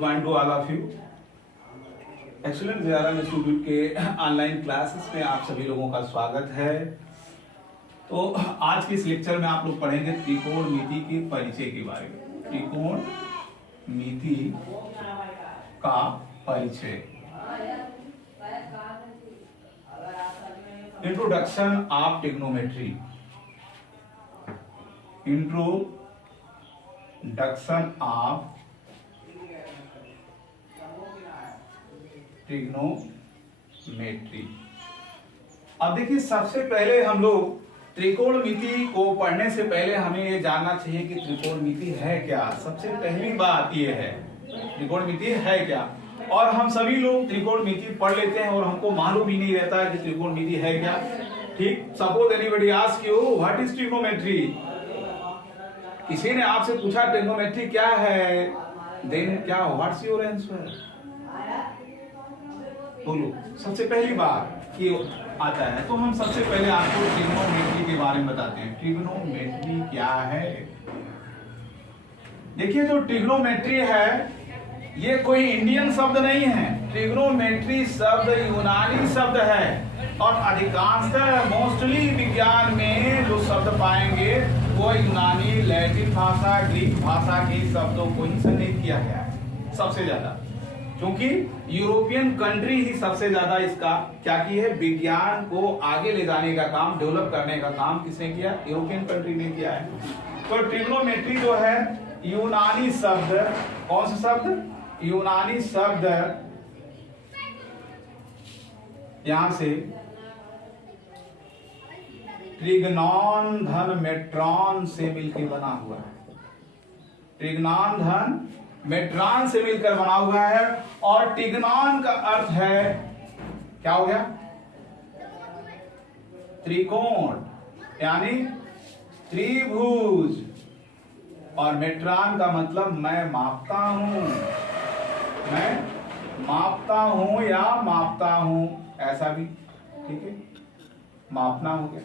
Good morning to all of you. Excellent ZRM institute के online classes में आप सभी लोगों का स्वागत है। तो आज के इस लेक्चर में आप लोग पढ़ेंगे त्रिकोणमिति के परिचय के बारे में। त्रिकोणमिति का परिचय, introduction of trigonometry, introduction of trigonometry. अब देखिए, सबसे पहले हम लोग त्रिकोणमिति को पढ़ने से पहले हमें ये जानना चाहिए कि त्रिकोणमिति है क्या। सबसे पहली बात ये है त्रिकोणमिति है क्या। और हम सभी लोग त्रिकोणमिति पढ़ लेते हैं और हमको मालूम ही नहीं रहता है कि त्रिकोणमिति है क्या। ठीक, suppose anybody ask you what is trigonometry. किसी ने आपसे पूछा ट्रिग्नोमेट्री क्या है, देन क्या व्हाट्स योर आंसर, बोलो। सबसे पहली बात ये आता है। तो हम सबसे पहले आपको ट्रिग्नोमेट्री के बारे में बताते हैं। ट्रिग्नोमेट्री क्या है। देखिए, जो ट्रिग्नोमेट्री है ये कोई इंडियन शब्द नहीं है। ट्रिग्नोमेट्री शब्द यूनानी शब्द है और अधिकांशतः मोस्टली विज्ञान में जो शब्द पाएंगे वो यूनानी, लैटिन भाषा, ग्रीक भाषा के शब्दों को ही संग्रहित किया गया है सबसे ज्यादा, क्योंकि यूरोपियन कंट्री ही सबसे ज्यादा इसका क्या की है, विज्ञान को आगे ले जाने का काम, डेवलप करने का काम किसने किया, यूरोपियन कंट्री ने किया है। तो ट्रिग्नोमेट्री जो है यूनानी शब्द, कौन सा शब्द, यूनानी शब्द, यहां से ट्रिग्नॉन धन मेट्रॉन से मिलकर बना हुआ है। ट्रिग्नॉन धन मेट्रॉन से मिलकर बना हुआ है और ट्रिग्नॉन का अर्थ है क्या हो गया, त्रिकोण यानी त्रिभुज, और मेट्रॉन का मतलब मैं मापता हूं, मैं मापता हूं या मापता हूं, ऐसा भी ठीक है, मापना हो गया।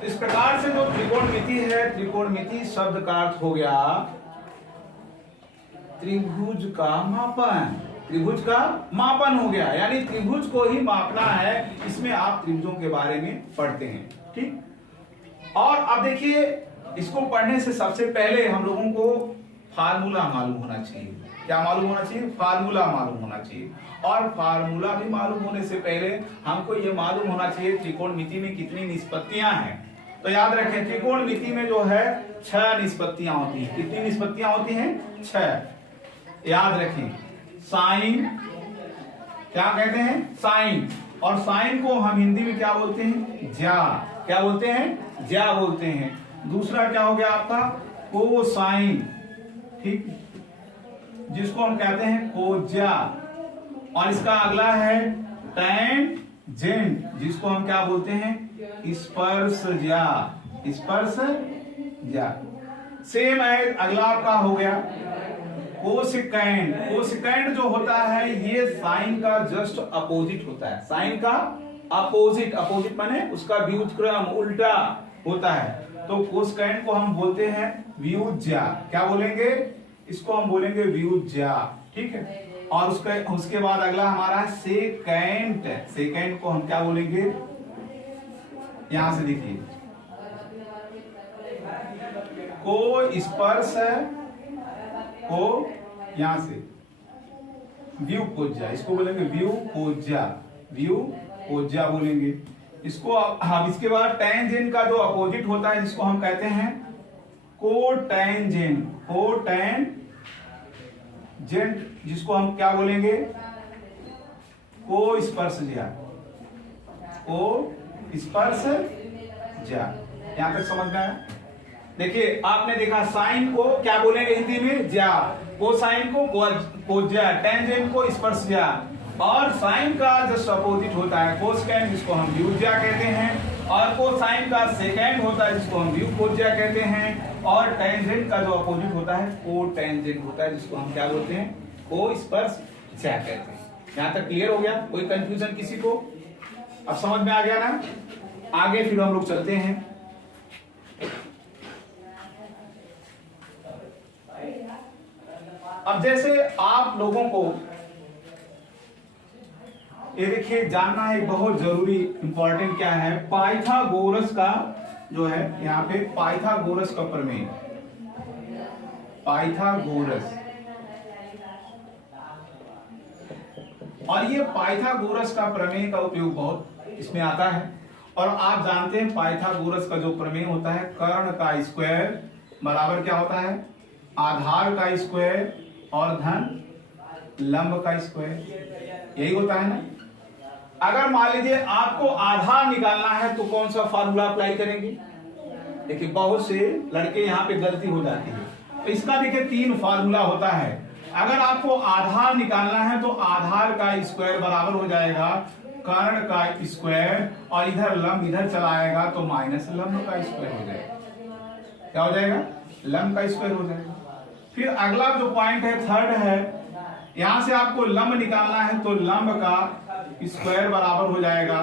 तो इस प्रकार से जो त्रिकोणमिति है, त्रिकोणमिति शब्द का अर्थ हो गया त्रिभुज का मापन। त्रिभुज का मापन हो गया, यानी त्रिभुज को ही मापना है। इसमें आप त्रिभुजों के बारे में पढ़ते हैं। ठीक, और अब देखिए, इसको पढ़ने से सबसे पहले हम लोगों को फार्मूला मालूम होना चाहिए। क्या मालूम होना चाहिए, फार्मूला मालूम होना चाहिए। और फार्मूला भी मालूम होने से पहले हमको ये मालूम होना चाहिए त्रिकोणमिति में कितनी निष्पत्तियां हैं। तो याद रखें, त्रिकोणमिति में जो है 6 निष्पत्तियां होती हैं। कितनी निष्पत्तियां होती हैं, 6। याद रखें, साइन क्या कहते हैं, साइन, और साइन को हम हिंदी में क्या बोलते हैं, ज्या। क्या बोलते हैं, ज्या बोलते हैं। दूसरा क्या हो गया आपका, कोसाइन, ठीक, जिसको हम कहते हैं कोज्या। और इसका अगला है टेंजेंट, जिसको हम क्या बोलते हैं, स्पर्शज्या, स्पर्शज्या। सेम है, अगला आपका हो गया कोसिकेंड। कोसिकेंड जो होता है ये साइन का जस्ट अपोजिट होता है। साइन का अपोजिट, अपोजिट माने उसका व्युत्क्रम, उल्टा होता है। तो कोसिकेंड को हम बोलते हैं व्युज्या। क्या बोलेंगे, इसको हम बोलेंगे व्युज्या। ठीक है, और उसके बाद अगला हमारा है सेकेंड। सेकेंड को हम क्या बोलेंगे, यहां से देखिए, को स्पर्श है, को यहां से व्यू कोज्या, इसको बोलेंगे व्यू कोज्या, व्यू कोज्या बोलेंगे इसको। हम इसके बाद टेंजेंट का जो अपोजिट होता है जिसको हम कहते हैं कोटेंजेंट। कोटेंजेंट जिसको हम क्या बोलेंगे, को स्पर्शज्या, को स्पर्शज्या। यहां तक समझ में आया। देखिए, आपने देखा साइन को क्या बोलेंगे हिंदी में, ज्या, कोसाइन को कोज्या, टेंजेंट को स्पर्शज्या, और साइन का जस्ट अपोजिट होता है कोसेकेंड, जिसको हम व्युज्या कहते हैं, और कोसाइन का सेकेंड होता है जिसको हम व्यू कोज्या कहते हैं, और टेंजेंट का जो अपोजिट होता है कोटेंजेंट होता है, जिसको हम क्या बोलते हैं, को स्पर्शज्या कहते हैं। यहां तक क्लियर हो गया, कोई कंफ्यूजन किसी को, अब समझ में आ गया ना। आगे फिर हम लोग चलते हैं। अब जैसे आप लोगों को ये देखिए जानना एक बहुत जरूरी इंपॉर्टेंट क्या है, पाइथागोरस का जो है यहाँ पे पाइथागोरस का प्रमेय, पाइथागोरस। और ये पाइथागोरस का प्रमेय का उपयोग बहुत इसमें आता है। और आप जानते हैं पाइथागोरस का जो प्रमेय होता है, कर्ण का स्क्वायर बराबर क्या होता है, आधार का स्क्वायर और धन लंब का स्क्वायर, यही होता है ना। अगर मान लीजिए आपको आधार निकालना है तो कौन सा फार्मूला अप्लाई करेंगे। देखिए बहुत से लड़के यहाँ पे गलती हो जाती है। तो इसका देखिए 3 फार्मूला होता है। अगर आपको आधार निकालना है तो आधार का स्क्वायर बराबर हो जाएगा कर्ण का स्क्वायर, और इधर लंब इधर चला आएगा तो माइनस लंब का स्क्वायर हो जाएगा। क्या हो जाएगा, लंब का स्क्वायर हो जाएगा। फिर अगला जो पॉइंट है थर्ड है, यहां से आपको लंब निकालना है तो लंब का स्क्वायर बराबर हो जाएगा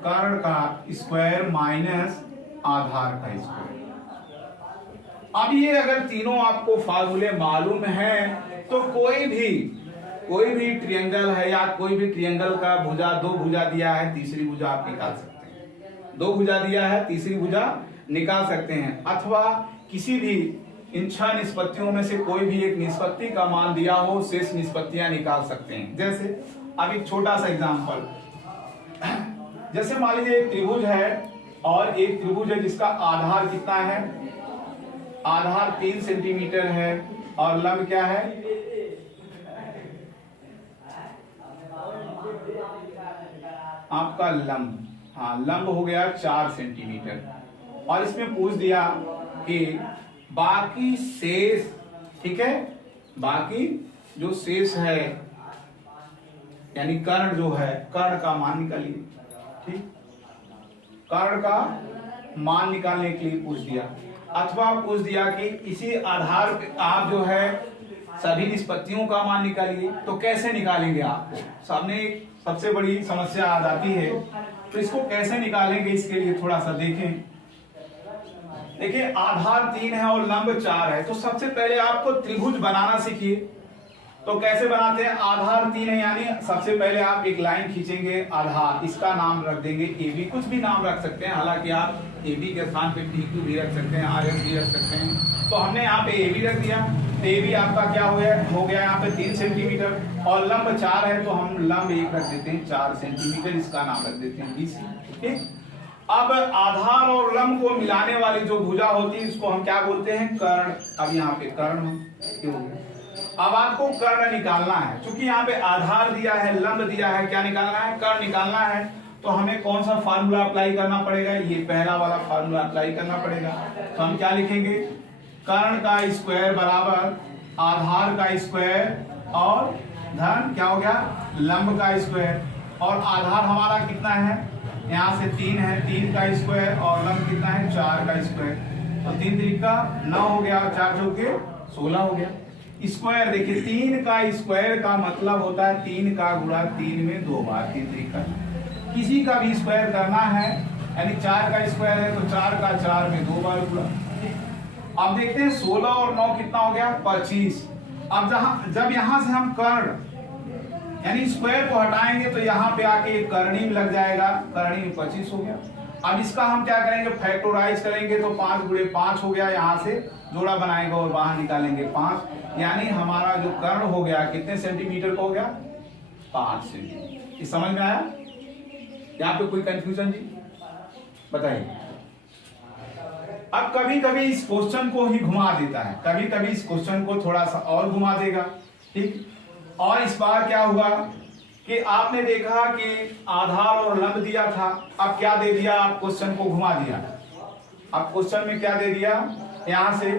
कर्ण का स्क्वायर माइनस आधार का स्क्वायर। अब ये अगर तीनों आपको फार्मूले मालूम हैं तो कोई भी ट्रायंगल है या कोई भी ट्रायंगल का भुजा, 2 भुजा दिया है, तीसरी भुजा आप निकाल सकते हैं। 2 भुजा दिया है, तीसरी भुजा निकाल सकते हैं। अथवा किसी भी इन 6 निष्पत्तियों में से कोई भी एक निष्पत्ति का मान दिया हो, शेष निष्पत्तियां निकाल सकते हैं। जैसे अब एक छोटा सा एग्जांपल, जैसे मान लीजिए एक त्रिभुज है और एक त्रिभुज है जिसका आधार कितना है, आधार 3 सेंटीमीटर है और लंब क्या है, आपका लंब, हाँ लंब हो गया 4 सेंटीमीटर। और इसमें पूछ दिया कि बाकी शेष, ठीक है, बाकी जो शेष है यानी कर्ण जो है, कर्ण का मान निकालिए। ठीक, कर्ण का मान निकालने के लिए पूछ दिया। अथवा पूछ दिया कि इसी आधार पे आप जो है सभी निष्पत्तियों का मान निकालिए। तो कैसे निकालेंगे, आपको सामने सबसे बड़ी समस्या आ जाती है, तो इसको कैसे निकालेंगे इसके लिए थोड़ा सा देखें। देखिए आधार 3 है और लंब 4 है, तो सबसे पहले आपको त्रिभुज बनाना सीखिए। तो कैसे बनाते हैं, आधार 3 है यानी सबसे पहले आप एक लाइन खींचेंगे, आधार, इसका नाम रख देंगे AB, कुछ भी नाम रख सकते हैं, हालांकि आप AB के स्थान पे PQ भी रख सकते हैं, RS भी रख सकते हैं। तो हमने यहाँ पे AB रख दिया, तो AB आपका क्या हो गया यहाँ पे 3 सेंटीमीटर, और लंब 4 है तो हम लंब 1 रख देते हैं 4 सेंटीमीटर, इसका नाम रख देते हैं BC। ठीक, अब आधार और लंब को मिलाने वाली जो भुजा होती है इसको हम क्या बोलते हैं, कर्ण। अब यहाँ पे कर्ण क्यों, अब आपको कर्ण निकालना है, क्योंकि यहाँ पे आधार दिया है, लंब दिया है, क्या निकालना है, कर्ण निकालना है। तो हमें कौन सा फार्मूला अप्लाई करना पड़ेगा, ये पहला वाला फार्मूला अप्लाई करना पड़ेगा। तो हम क्या लिखेंगे, कर्ण का स्क्वायर बराबर आधार का स्क्वायर और धन क्या हो गया, लंब का स्क्वायर। और आधार हमारा कितना है, यहाँ से 3 है, 3 का स्क्वायर, और लंब कितना है 4 का स्क्वायर। तो 3 3 9 हो गया, 4 चौके 16 हो गया। स्क्वायर देखिए 3 का स्क्वायर का मतलब होता है 3 का गुणा 3 में 2 बार, 3 3 किसी का भी स्क्वायर करना है, यानी 4 का स्क्वायर है तो 4 का 4 में 2 बार गुणा। अब देखते हैं 16 और 9 कितना हो गया, 25। अब जब यहाँ से हम कर्ण यानी स्क्वायर को हटाएंगे तो यहाँ पे आके कर्णी में लग जाएगा, कर्णी में 25 हो गया। अब इसका हम क्या करेंगे, फैक्टोराइज करेंगे तो 5 गुणे 5 हो गया, यहाँ से जोड़ा बनाएंगे और बाहर निकालेंगे 5, यानी हमारा जो कर्ण हो गया कितने सेंटीमीटर का हो गया, 5 सेंटीमीटर। ये समझ में आया, यहाँ पे कोई कंफ्यूजन जी बताइए। अब कभी कभी इस क्वेश्चन को ही घुमा देता है, कभी कभी इस क्वेश्चन को थोड़ा सा और घुमा देगा। ठीक, और इस बार क्या हुआ कि आपने देखा कि आधार और लंब दिया था, अब क्या दे दिया, आप क्वेश्चन को घुमा दिया। अब क्वेश्चन में क्या दे दिया, यहां से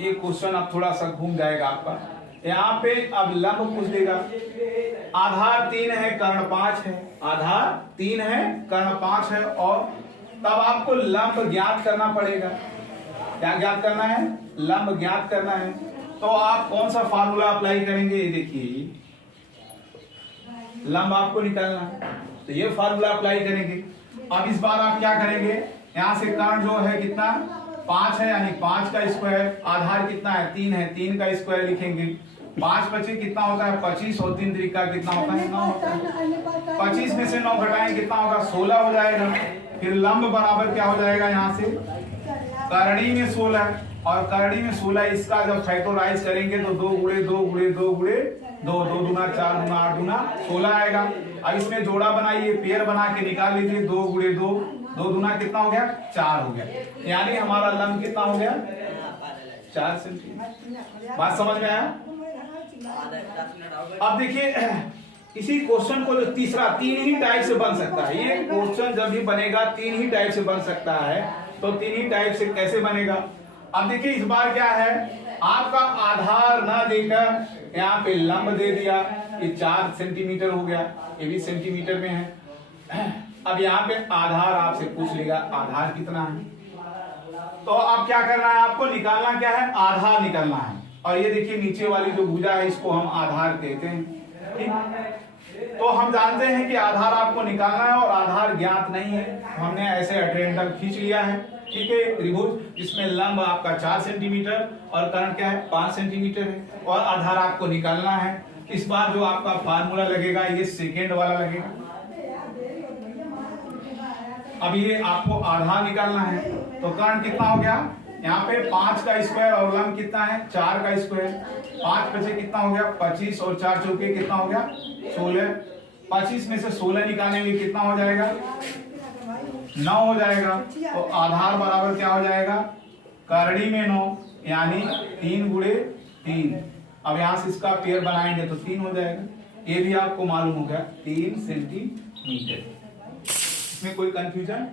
एक क्वेश्चन अब थोड़ा सा घूम जाएगा आपका। यहाँ पे अब लंब पूछ देगा, आधार 3 है कर्ण 5 है, आधार 3 है कर्ण 5 है, और तब आपको लंब ज्ञात करना पड़ेगा। क्या ज्ञात करना है, लंब ज्ञात करना है। तो आप कौन सा फार्मूला अप्लाई करेंगे, ये देखिए लंब आपको निकालना है तो ये फार्मूला अप्लाई करेंगे। अब इस बार आप क्या करेंगे, यहां से कर्ण जो है कितना 5 है यानी 5 का स्क्वायर, आधार कितना है 3 है, 3 का स्क्वायर लिखेंगे। 5 25 कितना होता है 25 और 3 त्रिका कितना होता है 9 होता है। 25 में से 9 घटाएं कितना होगा 16 हो जाएगा। फिर लंब बराबर क्या हो जाएगा यहाँ से करणी में 16 और करणी में 16, इसका जब फैक्टराइज करेंगे तो 2 गुणे 2 गुणे 2 गुणे 2, 2 दूना 4 दूना 8 दूना 16 आएगा। अब इसमें जोड़ा बनाइए, पेयर बना के निकाल लीजिए, 2 गुणे 2, 2 दूना कितना हो गया 4 हो गया, यानी हमारा लंब कितना हो गया 4 सेंटीमीटर। बात समझ में आया? अब देखिए इसी क्वेश्चन को जो तीसरा 3 ही टाइप से बन सकता है, ये क्वेश्चन जब भी बनेगा 3 ही टाइप से बन सकता है, तो 3 ही टाइप से कैसे बनेगा? अब देखिए इस बार क्या है, आपका आधार ना देकर यहाँ पे लंब दे दिया, ये 4 सेंटीमीटर हो गया, ये भी सेंटीमीटर में है। अब यहाँ पे आधार आपसे पूछ लेगा आधार कितना है, तो अब क्या करना है आपको, निकालना क्या है आधार निकालना है। और ये देखिए नीचे वाली जो भुजा है इसको हम आधार कहते हैं, ठीक। तो हम जानते हैं कि आधार आपको निकालना है और आधार ज्ञात नहीं है, हमने ऐसे ट्रायंगल खींच लिया है, ठीक है। त्रिभुज जिसमें लंब आपका 4 सेंटीमीटर और कर्ण क्या है 5 सेंटीमीटर है, और आधार आपको निकालना है। इस बार जो आपका फार्मूला लगेगा ये सेकेंड वाला लगेगा। अब ये आपको आधार निकालना है, तो कर्ण कितना हो गया यहाँ पे 5 का स्क्वायर और लंब कितना है 4 का स्क्वायर। 5 बचे कितना हो गया 25 और 4 चौके कितना हो गया 16। 25 में से 16 निकालेंगे कितना हो जाएगा 9 हो जाएगा। तो आधार बराबर क्या हो जाएगा करणी में 9 यानी 3 गुणे 3। अब यहाँ से इसका पेयर बनाएंगे तो 3 हो जाएगा। ये भी आपको मालूम हो गया 3 सेंटीमीटर। इसमें कोई कंफ्यूजन